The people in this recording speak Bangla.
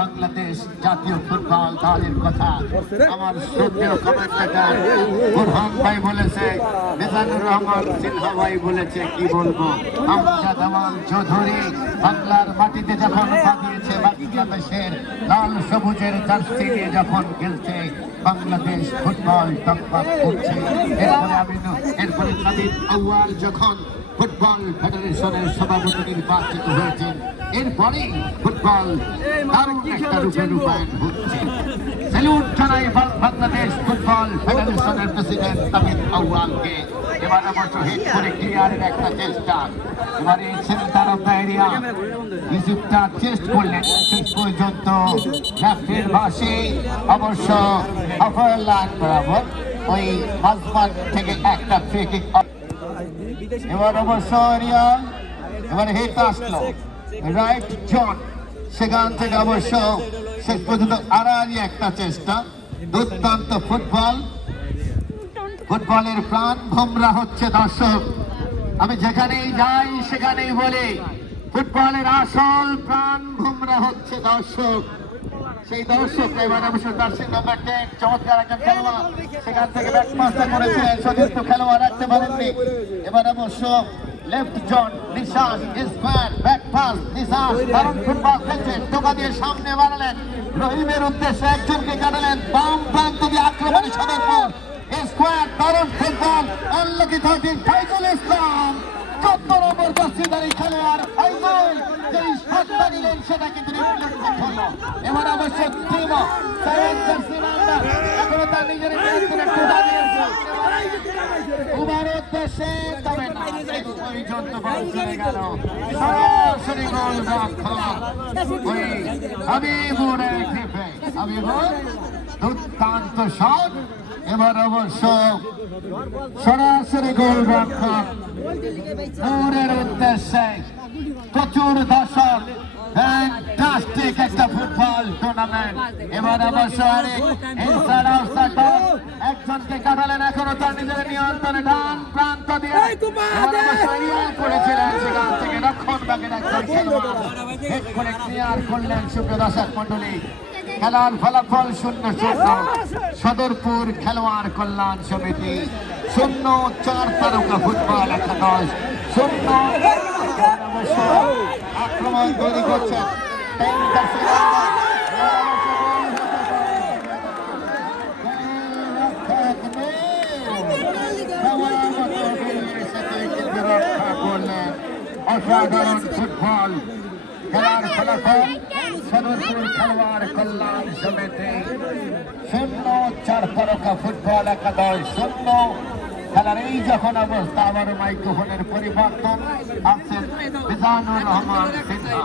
বাংলাদেশ জাতীয় ফুটবল দলের কথা আমার শ্রদ্ধেয় কমেন্টেটার বুরহান ভাই বলেছে মিজানুর রহমান সিনহা ভাই বলেছে কি বলব? আমজাদ আওয়াল চৌধুরী বাংলার মাটিতে যখন পা দিয়েছে বাংলাদেশের লাল সবুজের জার্সি নিয়ে যখন খেলছে বাংলাদেশ ফুটবল টকবাক করছে। এরপরে আমি এরপরে নাবিদ আউয়াল যখন ফুটবল ফেডারেশনের সভাপতি নির্বাচিত হয়েছেন এরপরেই ফুটবল দারুণ একটা রূপে রূপায়ণ হচ্ছে। স্যালুট জানাই বাংলাদেশ ফুটবল ফেডারেশনের প্রেসিডেন্ট তামিদ আউয়ালকে। এবার অবশ্য হিট করে ক্লিয়ারের একটা চেষ্টা। এবারে সেন্টার অফ দ্য এরিয়া ইজিপ্টটা চেস্ট করলেন শেষ পর্যন্ত। লেফটের ভাসে অবশ্য অফার লাইন বরাবর ওই মাঝমাঠ থেকে একটা ফ্রি কিক এবার অবশ্য এরিয়া এবারে হিট আসলো। রাইট জন, সেখান থেকে অবশ্য শেষ পর্যন্ত আড়াআড়ি একটা চেষ্টা। দুর্দান্ত ফুটবল। ফুটবলের প্রাণ ভোমরা হচ্ছে দর্শক। আমি যেখানেই যাই, সেখানেই বলি, ফুটবলের আসল প্রাণ ভোমরা হচ্ছে দর্শক। সেই দর্শক এবার অবশ্য জার্সি নাম্বার টেন, চমৎকার একজন খেলোয়াড়। সেখান থেকে ব্যাট করেছিলেন, সতীর্থ খেলোয়াড় রাখতে পারেননি। এবার অবশ্য লেফট জন নিশাস স্কোয়ার ব্যাক পাস নিশাস দারুণ ফুটবল খেলছেন টোকা দিয়ে সামনে বাড়ালেন। রহিমের উদ্দেশ্যে একজনকে কাটালেন বাম প্রান্ত দিয়ে আক্রমণে সদরপুর। স্কোয়ার দারুণ ফুটবল আনলকি থার্টিন ফাইজুল ইসলাম চোদ্দ নম্বর জার্সিদারি খেলোয়াড় ফাইজুল যেই শটটা নিলেন সেটা কিন্তু হলো এবার অবশ্য টিম সেভেন জার্সি নাম্বার এখনও তার নিজের উবার উদ্দেশ্যে সরাসরি গোল রক্ষক ওই দুর্দান্ত শট। এবার অবশ্য সরাসরি গোল রক্ষক নূরের উদ্দেশ্যে প্রচুর দর্শক। ফ্যান্টাস্টিক একটা ফুটবল টুর্নামেন্ট এবার অবশ্য আরেক ইনসাইড আউটসাইড বল একজনকে কাটালেন এখনও তার নিজের নিয়ন্ত্রণে ডান প্রান্ত দিয়ে করেছিলেন সেখান থেকে রক্ষণ ক্লিয়ার করলেন মন্ডলী খেলার ফলাফল শূন্য শূন্য সদরপুর খেলোয়াড় কল্যাণ সমিতি শূন্য চার তারকা ফুটবল একাদশ শূন্য আক্রমণ তৈরি করছেন রক্ষা করলেন অসাধারণ ফুটবল খেলার ফলাফল সদরপুর খেলোয়াড় কল্যাণ সমিতি। শূন্য চার তারকা ফুটবল একাদশ শূন্য খেলার এই যখন অবস্থা আবার মাইক্রোফোনের পরিবর্তন। আছেন মিজানুর রহমান সিনহা